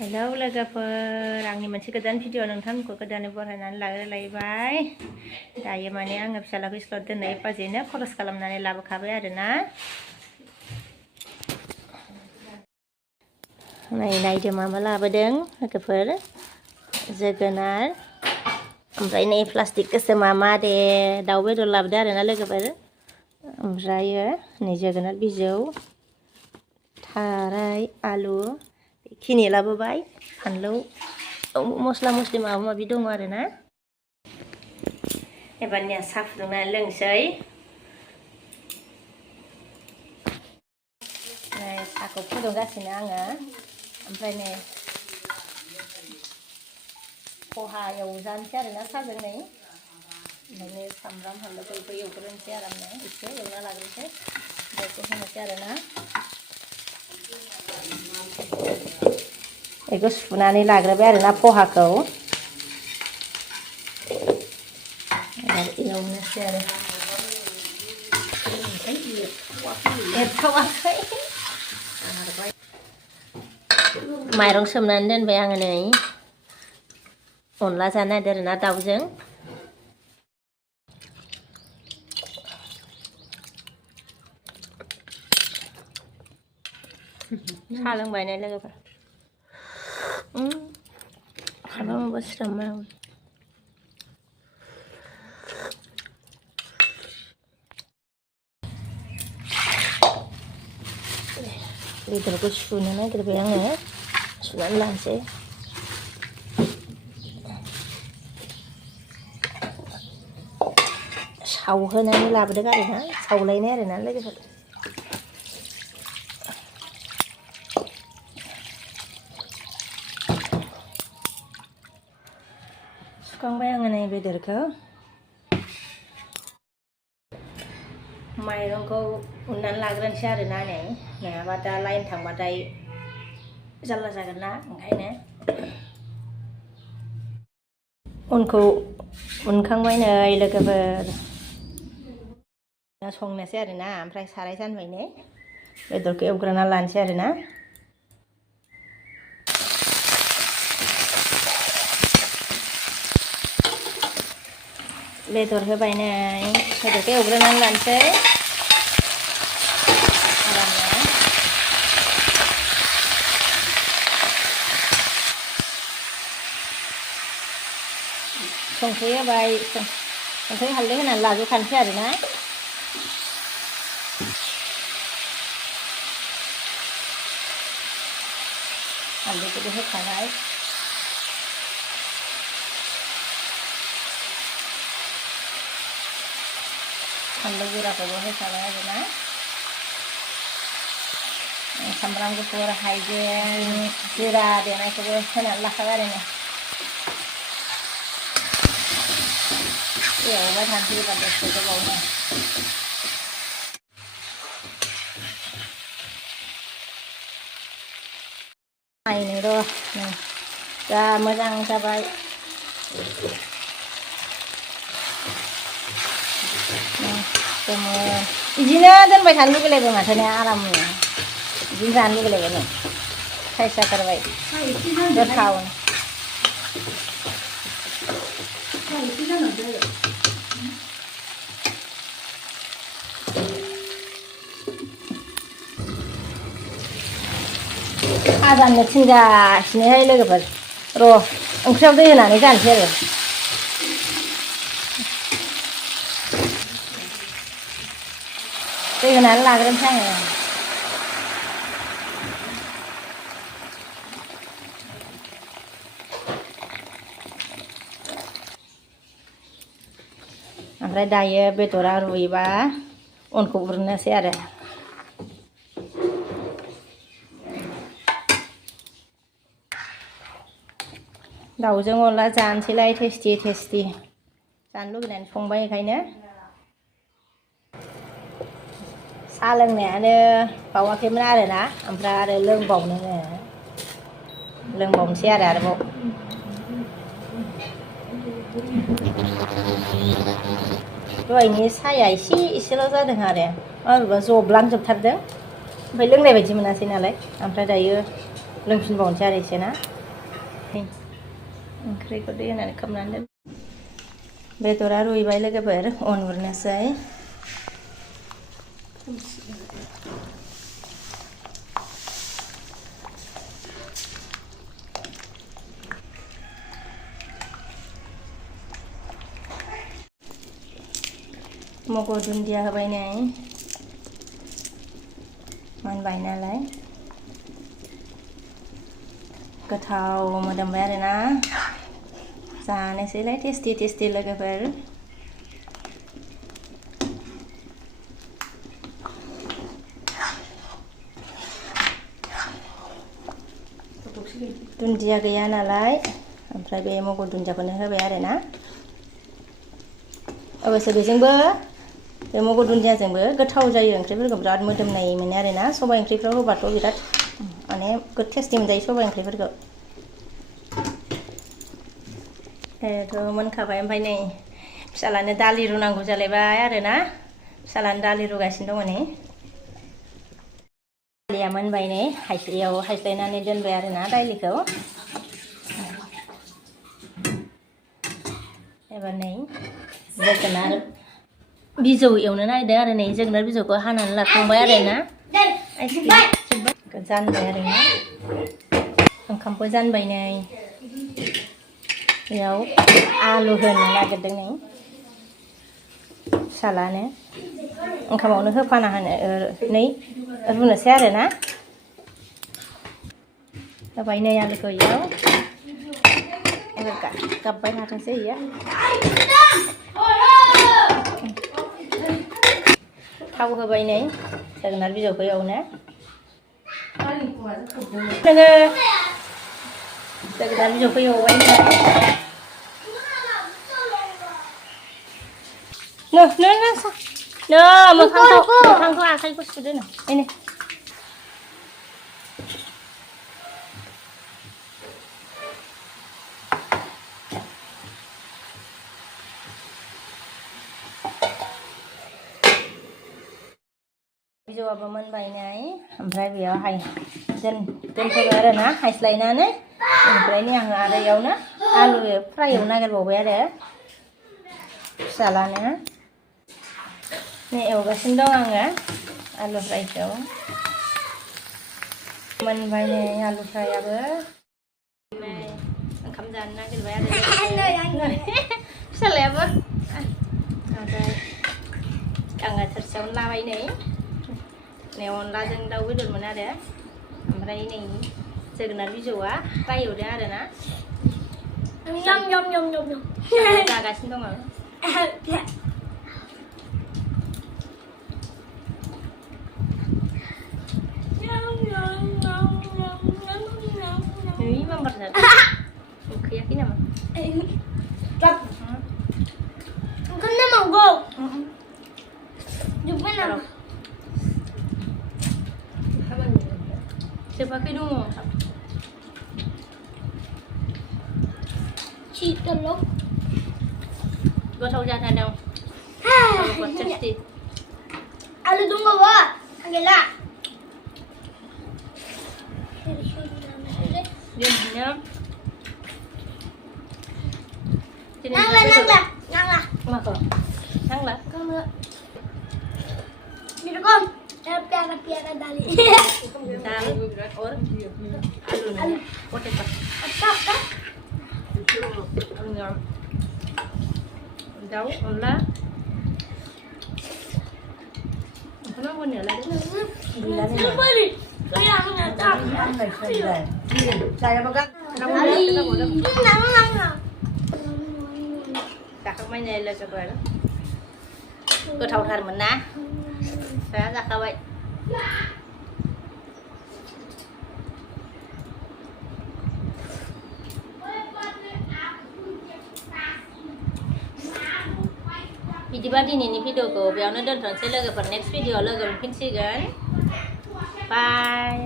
hello लोगोफोर आंनि मोनसे गोदान भिडिअ नोंथांमोनखौ गोदानै बरायनानै लाग्रोलायबाय दायो माने आङो फिसालाखौ स्कुलाव दोननाय बाजैनो खरस खालामनानै लाबोखाबाय आरोना नायदो मा लाबोदों लोगोफोर जोगोनार ओमफ्राय नै प्लास्टिक गोसोमा मा दे दाउ बेदर लाबोदो आरोना लोगोफोर ओमफ्रायो नै जोगोनार बिजौ थाराय आलु खिनि लाबोबाय फानलौ मस्ला मस्लि माबा माबि दङ आरोना एबारनिया साहा फुदुंनानै लोंसै साहाखौ फुदुंगासिनो आङो ओमफ्राय नै पहा एवजानोसै आरोना साहाजों नै ओमफ्राय सामब्राम फानलुखौ एवग्रोनोसै आरामनो एसे एवना लाग्रोनोसै बेखौ होनोसै आरोना बेखौ सुनानै लाग्रोबाय आरोना पहाखौ एवनोसै आरो एरथावाखै माइरं सोमनानै दोनबाय आङो नै अनला जानो नागिरदों आरोना दाउजों साहा लोंबाय ने लोगोफोर खालामोबा सिथामो बेदरखौ सुनो नागिरबाय आङो सुनानै लानोसै सावहोनानै लाबोदों आरोना सावलायनाय आरोना लोगोफोर सुखांबाय आङो नै बेदरखौ माइरंखौ उननानै लाग्रोनोसै आरोना नै नङाबा दा लाइन थांबाथाय जारला जागोन ना ओंखायनो उनखौ उनखांबाय नै लोगोफोर संनोसै आरोना ओमफ्राय साराय जानबाय नै बेदरखौ एवग्रोना लानोसै आरोना बेदर होबाय नै बेदरखौ एवग्रोनानै लानोसै आरामनो संख्रि होबाय संख्रि हालदै होनानै लाजोबखानोसै आरोना हालदैखौबो होखाबाय फानलु गोराखौबो होखाबाय आरोना सामब्राम गुफुर हाइजें जिरा देनायखौबो होनानै लाखाबाय आरोना एवबाय थानोसै एबार दसे गोबावनो नायनो र' जा मोजां जाबाय बिदिनो दोनबाय थानो लुगैलायबाय माथो ने आरामनो बिदिनो जानो लुगैलायबाय नै साइज जाथारबाय गोथाव आजांनो थिनगासिनोहाय लोगोफोर र' ओंख्रियाव दै होनानै जानोसै आरो दै होनानै लाग्रोनोसै आङो ओमफ्राय दायो बेदरा रुइबा अनखौ उरनोसै आरो दाउजों अनला जानोसैलाय टेस्टि टेस्टि जानो लुगैनानै संबाय ओंखायनो साहा लोंनायानो बावाखैमोन आरोना ओमफ्राय आरो लोंबावनोसै आरोबाव दहायनि साहाया एसेल' जादों आरो माबेबा जबलांजोबथारदों ओमफ्राय लोंनाय बायदि मोनासै नालाय ओमफ्राय दायो लोंफिनबावनोसै आरो एसे ना ओंख्रिखौ दै होनानै खोबनानै दोन बेदरा रुइबाय लोगोफोर अन हरनोसै मग' दुन्दिया होबाय नै मोनबाय नालाय गोथाव मोदोमबाय आरोना जानोसैलाय टेस्टि लोगोफोर दुन्दिया गैया नालाय ओमफ्राय बे मग' दुन्दियाखौनो होबाय आरोना अबयसे बेजोंबो बे मग' दुन्दियाजोंबो गोथाव जायो ओंख्रिफोरखौ बिराद मोदोमनाय मोनो आरोना सबाइ ओंख्रिफ्राव होबाथ' बिराद माने टेस्टि मोनजायो सबाइ ओंख्रिफोरखौ थ' मोनखाबाय ओमफ्राय नै फिसालानो दालि रुनांगौ जालायबाय आरोना फिसालानो दालि रुगासिनो दङ नै दालिया मोनबाय नै हायस्लायनानै दोनबाय आरोना दालिखौ एबार नै जोगोनार बिजौ एवनो नागिरदों आरो नै जोगोनार बिजौखौ हानानै लाखांबाय आरोना जानबाय आरोना ओंखामखौ जानबाय नै बेयाव आलु होनो नागिरदों नै फिसालानो ओंखामावनो होफाना होनो नै रुनोसै आरोना होबाय नै आलुखौ इयाव गाबबाय थाथोंसै इयो थाव होबाय नै जोगोनार बिजौखौ एवनो जोगोनार बिजौखौ एवबाय मोखांखौ आखाइखौ सुदो नो बिजौआबो मोनबाय नै ओमफ्राय बेयावहाय दोनथ'बाय आरोना हायस्लायनानै ओमफ्राय नै आङो आरो इयावनो आलु फ्राय एवनो नागिरबावबाय आरो फिसालानो नै एवगासिनो दं आङो आलु फ्रायखौ मोनबाय नै आलु फ्रायाबो ओंखाम जानो नागिरबाय आरो फिसालायाबो ओमफ्राय आङो थोरसियावनो लाबाय नै अनलाजों दाउ बेदरमोन आरो ओमफ्राय नै जोगोनार बिजौआ फ्राय एवदों आरोना जागासिनो दङ उखैयाखै नामा जोबाखै दङ गोथाव जाथारदों टेस्टि आलु दंबावो गैला नांला प्यारा दाली दाल और आलू पोटेटो दाउ अनला ओंखामा मोननायालाय जाखांबाय नै लोगोफोर गोथावथारमोन ना फिसाया जाखाबाय बिदिबा दिनैनि भिडिअखौ बेयावनो दोनथ'नोसै लोगोफोर नेक्स्ट भिडिअआव लोगो मोनफिनसिगोन बाय